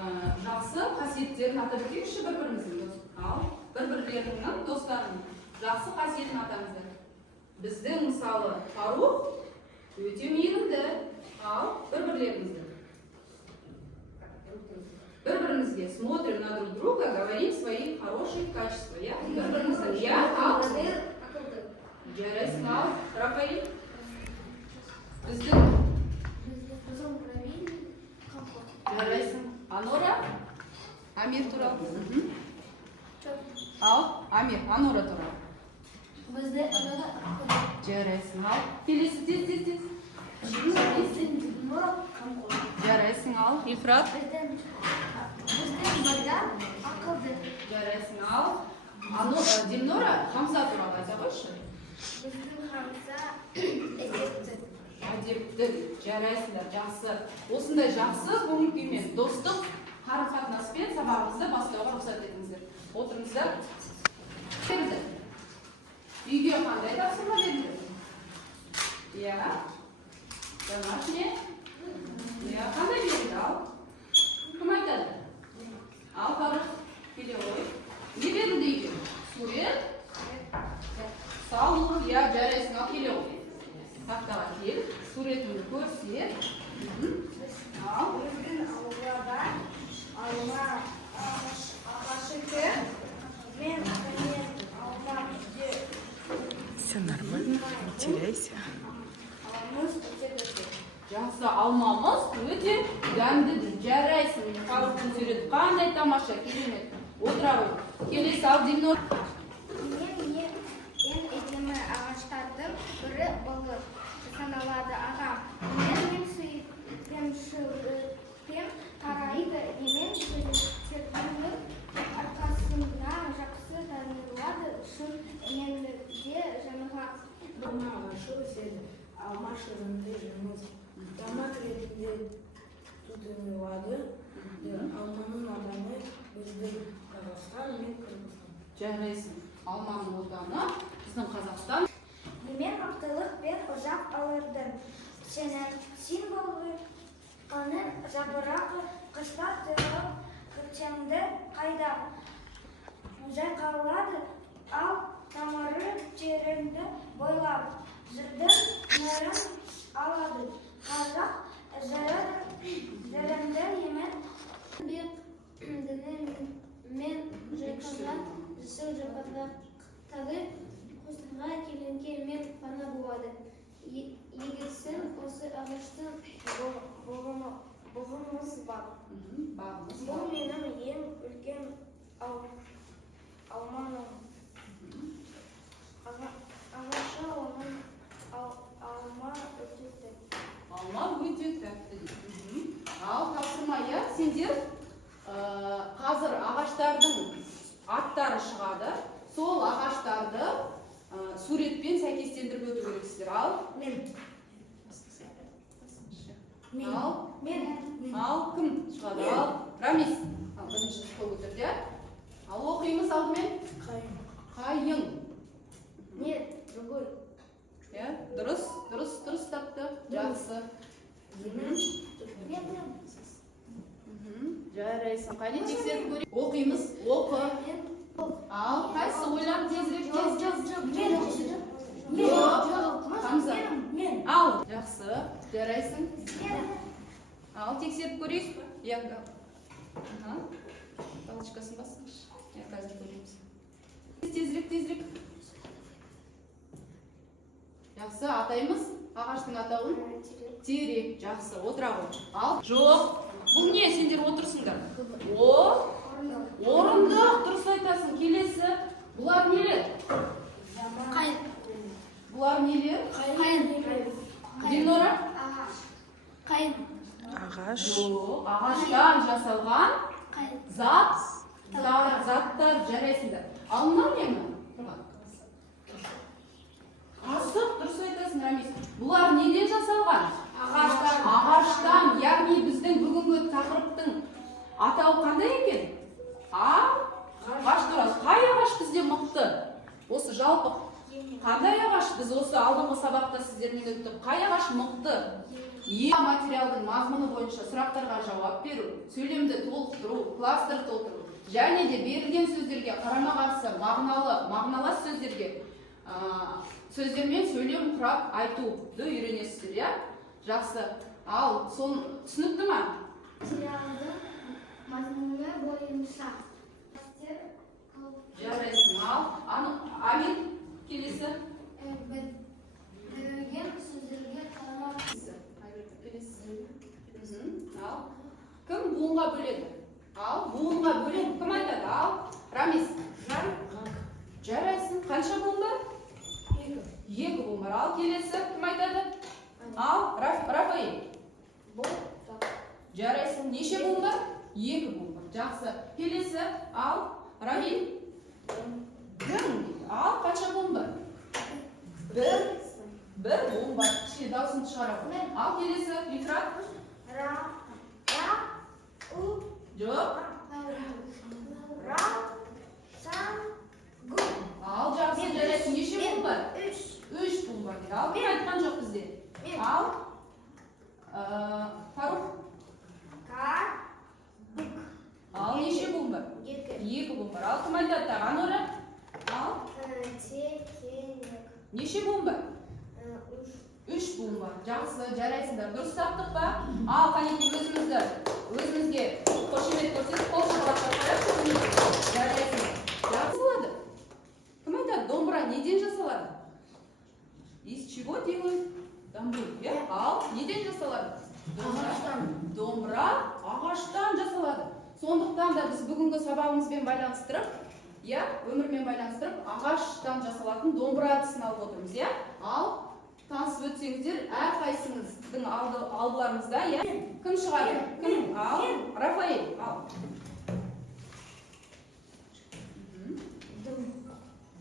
жақсы қасиеттерін атап өтейікші бір-біріміздің. Ал бір-бірлерінің достарының жақсы қасиетін атаңыздар. Біздің мысалы Фарух өте мейірімді, ал бір-бірлерімізді. Бір-бірімізге смотрим на друг друга, говорим свои хорошие качества. Я бір-біріміздің. Я ал жарайсың, ал Рафаил. Біздің жарайсың. Анора Амир туралы. Ал Амир Анора туралы. Бізде Жарайсың, ал келесі тез. Жарайсың, ал Ифрат. Жарайсың, ал Дилнора Хамза туралы айта қойшы. Біздің Хамза Әдепті, жарайсыңдар, жақсы. Осындай жақсы көңіл күймен, достық, қарым-қатынаспен сабағымызды бастауға рұқсат етіңіздер. Отырыңыздар. Берді. Үйге қандай тапсырма берді? Иә. Домашний. Иә, қандай берді? Ал. Кім айтады? Ал, Фарух. Келе ғой. Не берді үйге? Сурет. Салу. Иә, жарайсың, ал келе ғой. Тақтаға кел, суретіңді көрсет. Ал. Біздің аулада алма ағашы көп. Мен алма үйде. Все нормально, не теряйся. Алмамыз өте көп. Жақсы, алмамыз өте дәмді. Жарайсың, Фарухтың суреті қандай тамаша, керемет. Отыра ғой. Келесі ал Дилнор. Мен әдемі ағаштардың бірі болып саналады ағам. Мен сүйіппен қарайды. Емен суреттердің арқасында жақсы танылады. Шын менде жаныға. Алма ағашы өседі. Алма шырынды жеміс. Тамақ ретінде тұтынылады. Алманың адамы біздің Қазақстан мен Қырғызстан. Жарайсың, алманың отаны біздің Қазақстан. Мен мақтылық пен ұзақ алырдым. Сенің символы оның жапырағы қыста тұрып көктемді қайда жайқалады, ал тамыры тереңді бойлап жырдың нұрын алады. Қазақ жырынды емен мен жайқалған жыл жапырақтары қосынға келінге мен пана болады. Егерсін осы ағаштың бұғымыз бар. Бұл менің ең үлкен алманым. Ағашы оның алма өтеді. Алма өте тәтті. Ал тапсырма, иә, сендер қазір ағаштардың аттары шығады. Сол ағаштарды суретпен сәйкестендіріп өту керексіздер. Ал Ал кім шығады? Ал Рамис. Бірінші қол көтерді. Ал оқимыз алдымен. Қайың. Не, другой. Дұрыс тапты. Жақсы. Жарайсың. Қайда тексеріп көрейік. Оқимыз. Оқы. Ал қайсы ойлап тезірек Хамза. Ал жақсы. Жарайсың. Ал тексеріп көрейік. Палочкасын басыңыз. Қазір көреміз. Тезірек. Жақсы, атаймыз. Ағаштың атауын терек. Жақсы, отыра ғой. Ал жоқ. Бұл не, сендер отырсыңдар? Орындық, дұрыс айтасың. Келесі. Бұлар нелер? Қайын. Бұлар нелер? Қайын. Дилнора? Қайын. Ағаш. Жоқ, ағаштан жасалған заттар. Жарайсыңдар. Ал мынау нені? Қасық, дұрыс айтасың, Рамис. Бұлар неден жасалған? Ағаштан. Яғни біздің бүгінгі тақырыптың атауы қандай екен? Ағаш туралы. Қай ағаш бізде мықты? Осы жалпы Қандай ағаш? Біз осы алдыңғы сабақта сіздермен өттік. Қай ағаш мықты? Материалдың мазмұны бойынша сұрақтарға жауап беру, сөйлемді толықтыру, кластер толтыру, және де берілген сөздерге қарама-қарсы мағыналас сөздермен сөйлем құрап айтуды үйренесіздер, иә? Жақсы. Ал, түсінікті ма? Материалдың мазмұны бойынша. Жарайсың. Ал, Амин келесі. Берілген сөздерге қарама-қарсы. Ал, кім буынға бөледі? Ал, буынға бөледі. Кім айтады? Ал, Рамис. Жарайсың. Қанша буын бар? 2 буын бар. Ал, келесі кім айтады? Ал, Рафаил. Жарайсың. Неше буын бар? 2 буын бар. Жақсы. Келесі. Ал, Равил. Ал, қанша буын бар? 1 буын бар. Кішкене дауысын шығарады. Ал, келесі. Ифрат. Жоқ. Ал, жақсы. Жарайсың. Неше буын бар? 3 буын бар. Ал, кім айтқан жоқ бізде? Ал, Фарух. Ал, неше буын бар? 2 буын бар. Ал, кім айтады? Анора. Ал, неше буын бар? 3 буын бар. Жақсы, жарайсыңдар. Дұрыс таптық па? Ал, қанекей өзімізге қошемет көрсетіп, қол шапалақтап қояйық. Жарайсыңдар. Жасалады. Кім айтады? Домбыра неден жасалады? Из чего делают? Домбру. Ал, неден жасалады? Домбыра ағаштан жасалады. Сондықтан да біз бүгінгі сабағымызбен байланыстырып, өмірмен байланыстырып, ағаштан жасалатын домбыра әдісін алып отырмыз, Ал, танысып өтсеңіздер, әрқайсыңыздың алдыларыңызда, кім шығады? Кім? Ал, Рафаил. Ал.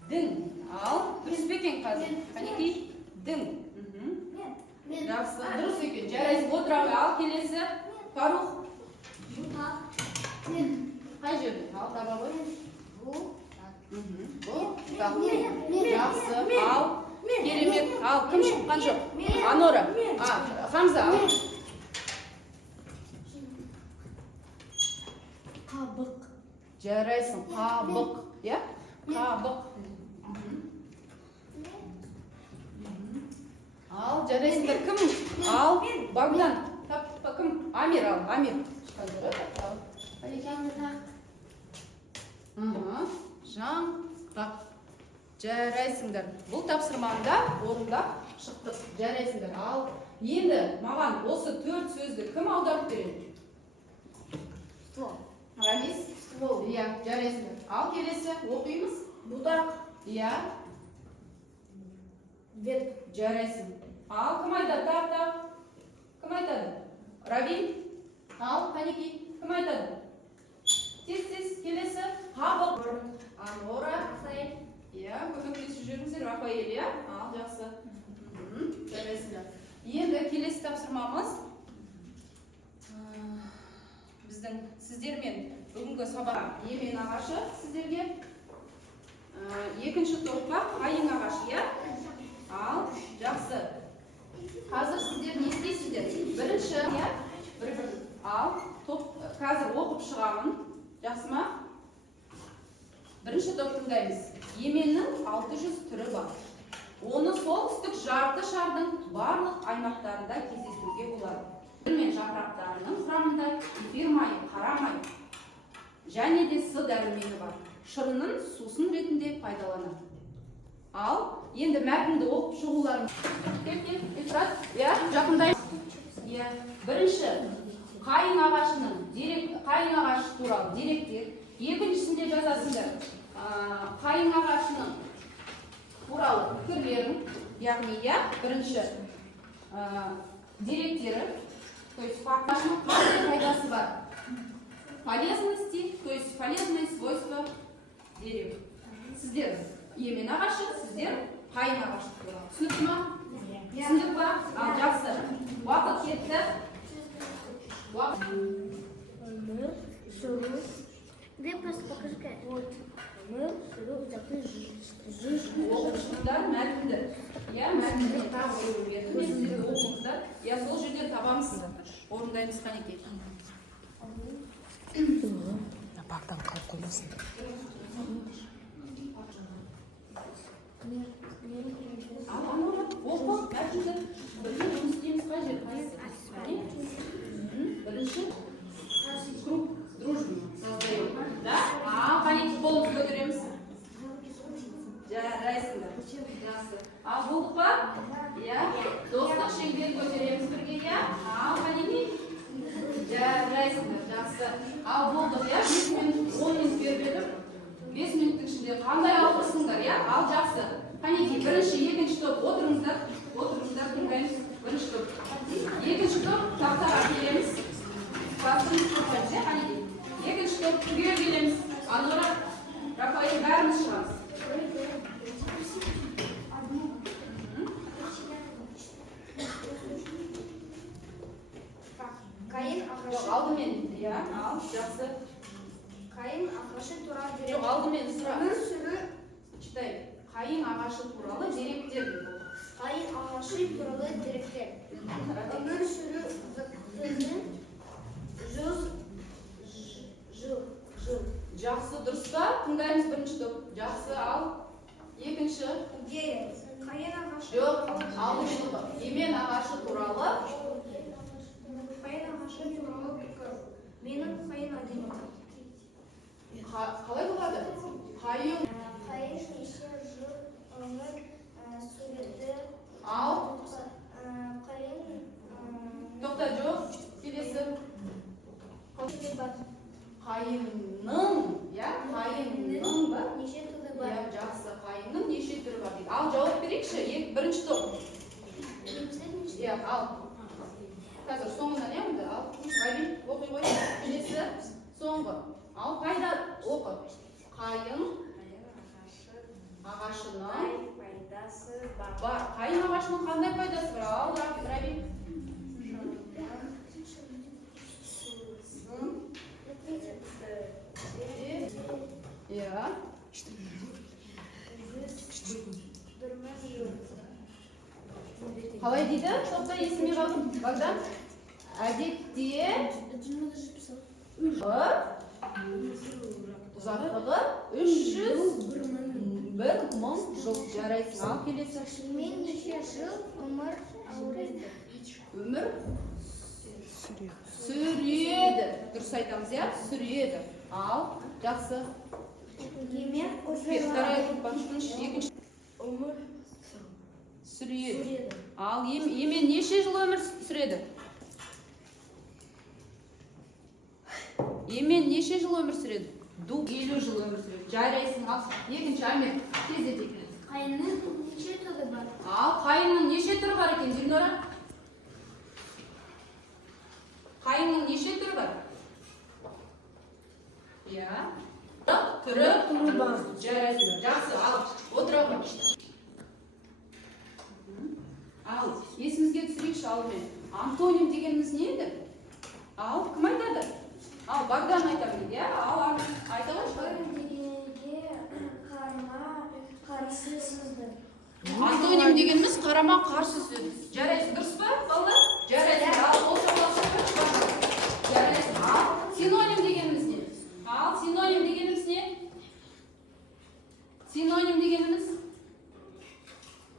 Дін. Ал, дұрыс па екен қазір? Қанекей? Дін. Жақсы, дұрыс екен. Жарайсың. Отыра ғой. Ал, келесі. Фарух. Қай жерде? Ал, таба ғой. Жақсы. Ал, керемет. Ал, кім шыққан жоқ? Анора. Хамза. Қабық. Жарайсың. Қабық. Қабық. Ал, жарайсыңдар. Кім? Ал, Богдан. Таппа, кім? Амир. Ал, Амир. Жаңғақ. Жарайсыңдар. Бұл тапсырманы орындап шықтық. Жарайсыңдар. Ал, енді маған осы 4 сөзді кім аударып береді? Рамис? Жарайсыңдар. Ал, келесі оқимыз. Будақ. Вет. Жарайсың. Ал, кім айтады? Тап. Кім айтады? Равил. Ал, қанекей. Кім айтады? Тез, келесі. Қабық. Анора. Көмектесіп жүріңіздер. Рафаил, Ал, жақсы. Жарайсыңдар. Енді келесі тапсырмамыз. Біздің сіздермен бүгінгі сабақ емен ағашы сіздерге. Екінші топқа қайың ағашы, Ал, жақсы. Қазір сіздер не істейсіздер? Бірінші, Ал, қазір оқып шығамын. Жақсы ма? Бірінші топ тыңдаймыз. Еменнің 600 түрі бар. Оны солтүстік жарты шардың барлық аймақтарында кездестіруге болады. Мен жапырақтарының құрамында эфир майы, қара май және де С дәрумені бар. Шырынын сусын ретінде пайдаланады. Ал, енді мәтінді оқып шығуларыңыз. Кел, Ифрат, жақындай. Бірінші, қайың ағашы туралы деректер. Екіншісінде жазасыңдар. Қайың ағашының туралы пікірлерін, яғни, бірінші деректері, то есть ағашының қандай пайдасы бар. Полезности, то есть полезные свойства дерева. Сіздер емен ағашы, сіздер қайың ағашы туралы. Түсінікті ма? Түсіндік па? Ал, жақсы. Уақыт кетті. Өмір сүру Где просто покажи как. Вот. Мы оқушылар мәтінді. Иә, мәтінді тағы біреу берді. Мен сіздерге оқыңыздар. Иә, сол жерден табамыз. Орындаймыз қанекей. Бақдан қалып қоймасын. Ал, оқы, мәтінді. Бірінші жұмыс істейміз қай жер? Бірінші круг дружбы создаем. Да? Қанекей қолымызды көтереміз. Жарайсыңдар. Жақсы. Ал, болдық па? Иә. Достық шеңберін көтереміз бірге, иә? Ал, қанекей? Жарайсыңдар. Жақсы. Ал, болдық, иә? 5 минут, 10 минут беріп едім. 5 минуттың ішінде қандай алғысыңдар, иә? Ал, жақсы. Қанекей, бірінші, екінші топ отырыңыздар. Отырыңыздар, тыңдаймыз. Бірінші топ. Екінші топ тақтаға келеміз. Бастырымыз қоймаймыз, иә? Қанекей. Екінші топ түгел келеміз. Анора, Рафаэль, бәріміз шығамыз. Кайын Жоқ, ағашы. алдымен, иә, ал, жақсы. Кайын ағашы туралы Жоқ, дерек. алдымен сұра. Өмір сүру. Читай. Қайын ағашы туралы деректер дейді. Кайын ағашы туралы деректер. Өмір сүру сөзінің жыл. Жақсы, дұрыс па? Тыңдаймыз бірінші топ. Жақсы, ал. Екінші. Идея. Кайын ағашы. Жоқ, алдымен емен ағашы туралы. Кайын ағашы туралы пікір. Менің қайын әдемі. Қалай болады? Қайын. Қайын неше жыл өмір сүреді. Ал. Қайын Тоқта, жоқ. Келесі. бар. Қайынның, иә? Қайынның ба? Неше түрі бар. Иә, жақсы. Қайынның неше түрі бар дейді. Ал, жауап берейікші. Бірінші топ. Иә, ал. Қазір соңынан енді, ал. Раби, оқи қой. Келесі, соңғы. Ал, қайда оқы. Қайын ағашының пайдасы бар. Қайын ағашының қандай пайдасы бар? Ал, Раби. Иә. Қалай дейді? Тоқта есіме қалдым. Богдан. Әдетте ұзақтығы 301 мың жыл. Жарайсың. Ал, келесі. мен неше жыл өмір сүреді. Өмір сүреді. Дұрыс айтамыз, иә? Сүреді. Ал, жақсы. Демек, Вторая группа. Екінші. өмір Сүреді. Ал, емен неше жыл өмір сүреді? Емен неше жыл өмір сүреді? 50 жыл өмір сүреді. Жарайсың. Ал, екінші Амир. Тездетейік. қайынның неше түрі бар. Ал, қайынның неше түрі бар екен, Зильнора? Қайынның неше түрі бар? Иә. Түрі бар. Жарайсың. Жақсы. Ал, отыра қой. Ал, есімізге түсірейікші алдымен. Антоним дегеніміз не еді? Ал, кім айтады? Ал, Богдан айта біледі, иә? Ал, айта қойшы. дегенге қарсы сөздер. Антоним дегеніміз қарама қарсы сөз. Жарайсың, дұрыс па, балалар? Жарайсың. Ал, ол шақласын. Жарайсың. Ал, синоним дегеніміз не? Ал, синоним дегеніміз не? Синоним дегеніміз?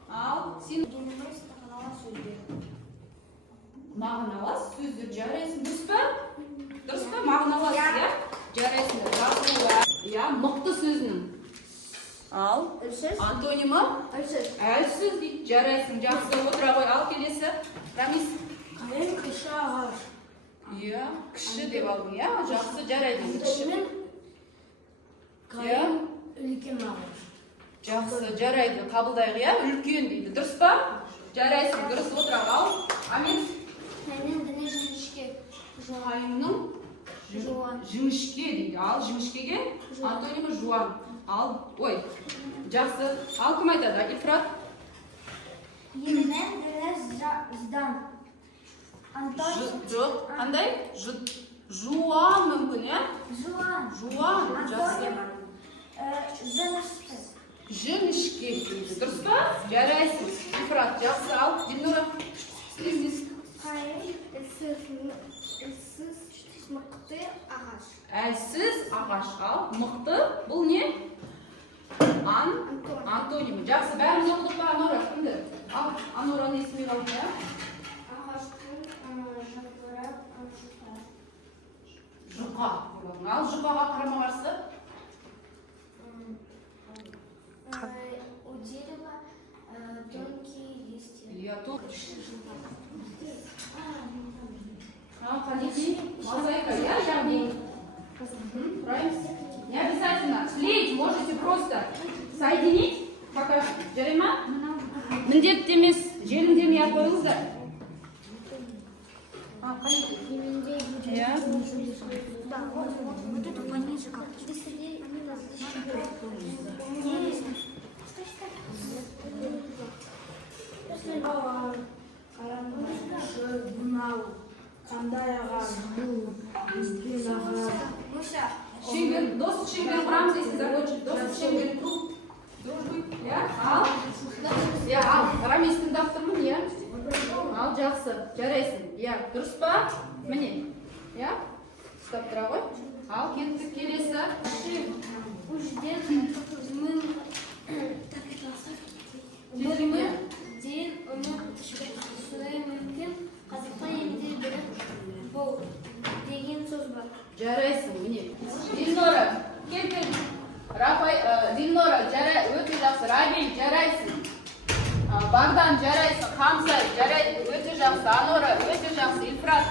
Ал, Дегеніміз тағанала сөздер. мағыналас сөздер. Жарайсың, дұрыс па? Дұрыс па? Мағыналас, иә? Жарайсың. Жақсы. Иә, мықты сөзінің. Ал, Әлсіз. антонимі? Әлсіз. Әлсіз дейді. Жарайсың. Жақсы, отыра қой. Ал, келесі. Рамис. Қайын кіші ағаш. Иә, кіші деп алдың, иә? Жақсы, жарайды. Кіші. Иә? үлкен ағаш. Жақсы, жарайды. Қабылдайық, иә? Үлкен дейді. Дұрыс па? Жарайсың. Дұрыс, отыра қал. Амин. Қайынның діні жіңішке. Қайынның Жуан. жіңішке дейді. Ал, жіңішкеге антонимі жуан. Ал, ой. Жақсы. Ал, кім айтады? Ифрат. Емен діні ждан. Антоним. Жоқ, қандай? Жуан мүмкін, иә? Жуан. Жуан, жақсы. Жіңішті. Жіңішке дейді. Дұрыс па? Жарайсыз. Ифрат, жақсы ал. Дильнура. Слизнис. Әлсіз мықты ағаш. Әлсіз ағаш ал. Мықты. Бұл не? Антонимі. Жақсы. Бәріміз оқыдық па, Анора? Кімді? Ал, Анораны есімей қалды, я? Ағаштың жапырақ жұқа. Жұқа. Ал, жұқаға қарама қарсы. У дерева тонкие листья. Я тут. Ходите. Мозаика. Я не. Правильно? Не обязательно склеить, можете просто соединить. Пока. Жарима? Міндетті емес. Желімдемей ақ қойыңыздар. Ходите. Я. Да, вот это пониже как-то. Қандай ағаш, бұл, үлкен ағаш. Шеңбер, достық шеңберін құрамыз дейсіз, закончить. Достық шеңберін круг. Дружбы. Я? Ал. Я, ал. Рамес тыңдап тұрмын, я? Ал, жақсы. Жарайсың. Я, дұрыс па? Міне. Я? Ұстап тұра ғой. Ал, кеттік келесі. Деген сөз бар. Жарайсың, міне. Дильнора, кел. Дильнора, өте жақсы. Рабил, жарайсың. Бағдан, жарайсың. Хамза, өте жақсы. Анора, өте жақсы. Ильфрат,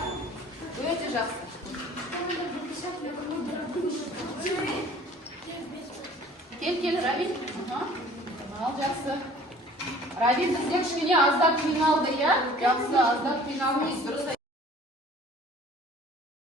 өте жақсы. Кел, Рабил. Ал, жақсы. Рабил бізде кішкене аздап қиналды, я? Жақсы, аздап қиналмайсыз. Дұрыс